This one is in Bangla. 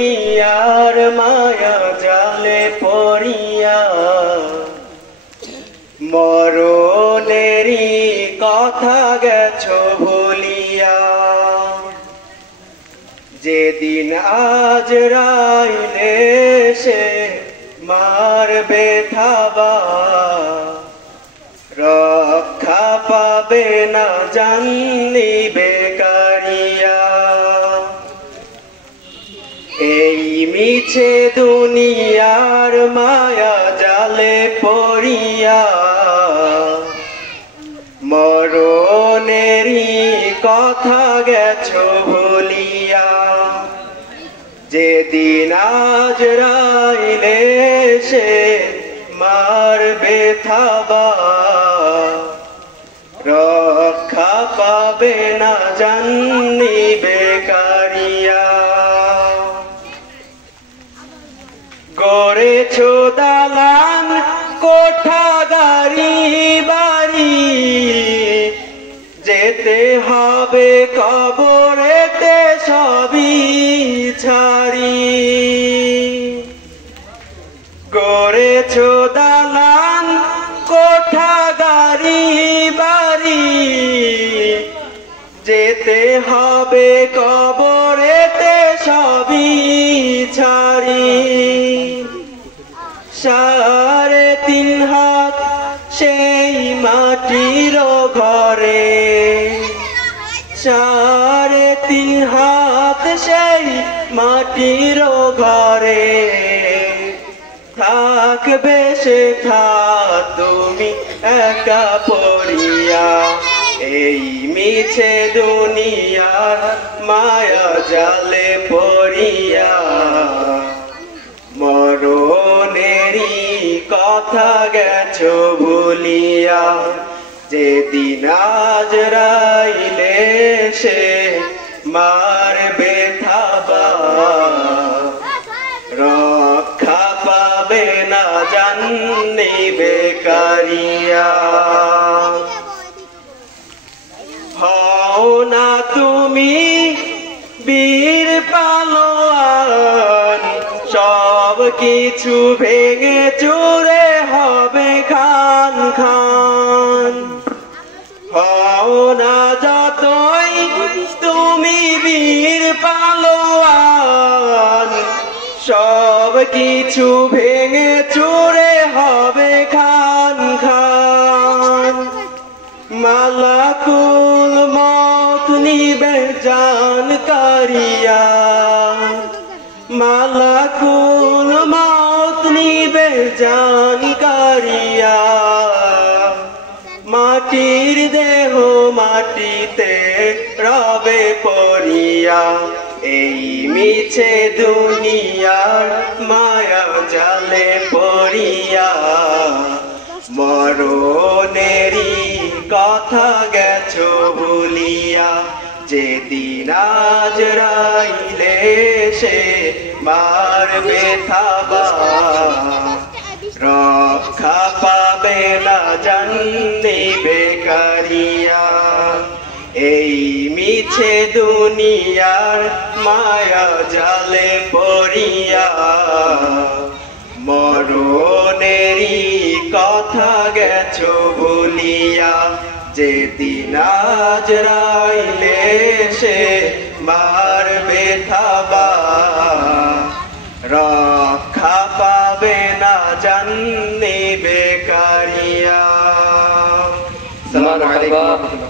ইয়ার মায়া জালে পড়িয়া মরণেরই কথা গেছো ভুলিয়া। যেদিন আজরাইলে সে মারবে থাবা, রক্ষা পাবে না জাননি বেকারিয়া। এই মিছে দুনিয়ার মায়া জালে পড়িয়া মরণেরই কথা গেছো ভুলিয়া। যেদিন আজরাইলে সে মারবে থাবা, রক্ষা পাবে না জাননি বেকারিয়া। গড়েছো দালান কোঠা গাড়ি বাড়ি, যেতে হবে কবরেতে সবই ছাড়ি। গড়েছো দালান কোঠা গাড়ি বাড়ি, যেতে হবে কবরেতে সবই ছাড়ি। 3.5 হাত সেই মাটির ঘরে, 3.5 হাত সেই মাটির ঘরে, থাকবে সে তুমি একা পড়িয়া। এই মিছে দুনিয়ার মায়া জালে পড়িয়া মরণেরই কথা গেছো ভুলিয়া। যেদিন আজরাইলে সে মারবে থাবা, রক্ষা পাবে না জাননি বেকারিয়া। হও না তুমি বীর পালোয়ান, সব কিছু ভেঙে চুরে হবে খান খান। হও না যতই তুমি বীর পালোয়ান, সব কিছু ভেঙে চুরে হবে খান খান। মালাকুল মত নিবে জানকারিয়া, মালাকুল মত নিবে জানকারিয়া। মাটির দেহ মাটিতে রবে পড়িয়া। এই মিছে দুনিয়ার মায়া জালে পড়িয়া মরণেরই কথা গেছো ভুলিয়া। যেদিন আজরাইলে সে মারবে থাবা, রক্ষা পাবে না জাননি বেকারিয়া। এই মিছে দুনিয়ার মায়া জালে পড়িয়া মরণেরই কথা গেছো ভুলিয়া। যেদিন আজরাইলে সে মারবে থাবা, রক্ষা পাবে না জাননি বেকারিয়া। আসসালামু আলাইকুম।